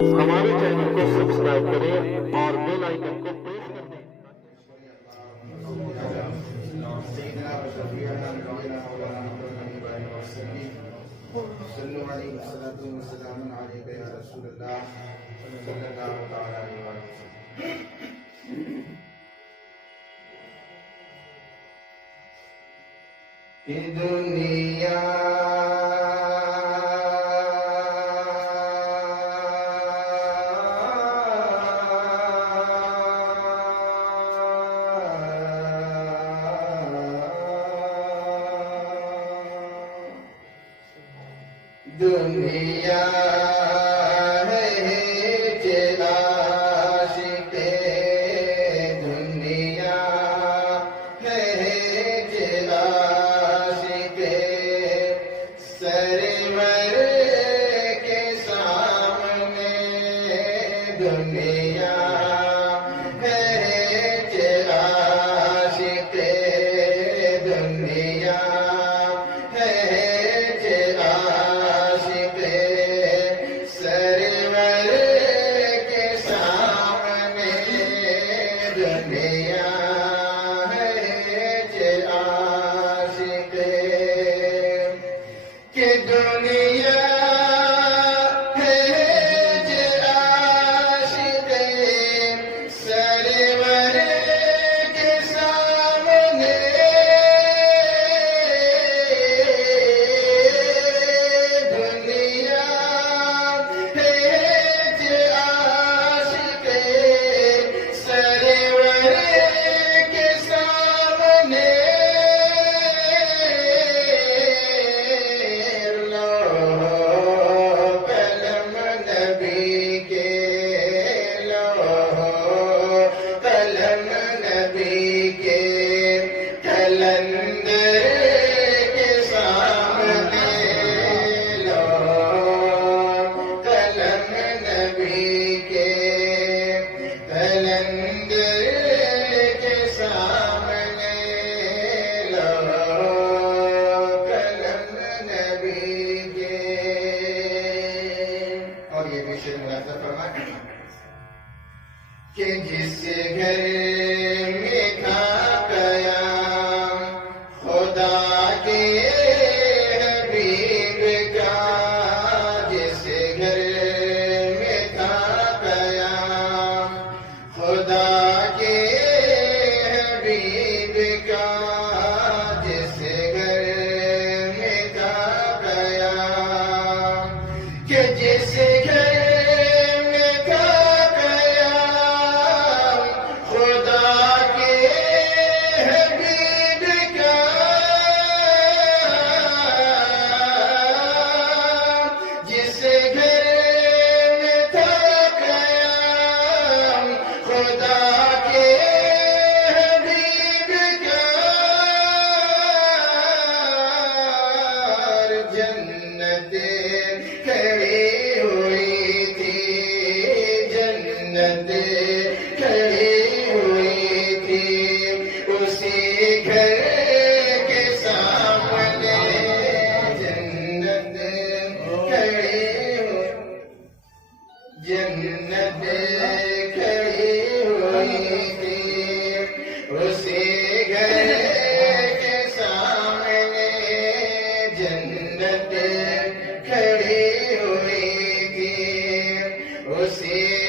ہمارے چینل کو سبسکرائب کریں اور بیل آئیکن کو پریس کر دیں. سيدنا وشفيعنا نبينا مولانا محمد ابراهيم وسلم صلوا عليه الصلاه والسلام عليك يا رسول الله صلى الله تعالى عليه وسلم. دنیا دنیا ہے چلا عاشقِ دنیا ہے چلا عاشقِ سرور کے سامنے دنیا ہے چلا عاشقِ دنیا کہ جس گھر میں تھا قیام خدا کے حبیب کا، جس گھر میں تھا قیام خدا کے حبیب کا، جس گھر میں تھا قیام کہ جس گھر جنت کھڑی ہوئی تھی، اسی گھر کے سامنے جنت کھڑی ہوئی تھی، اسی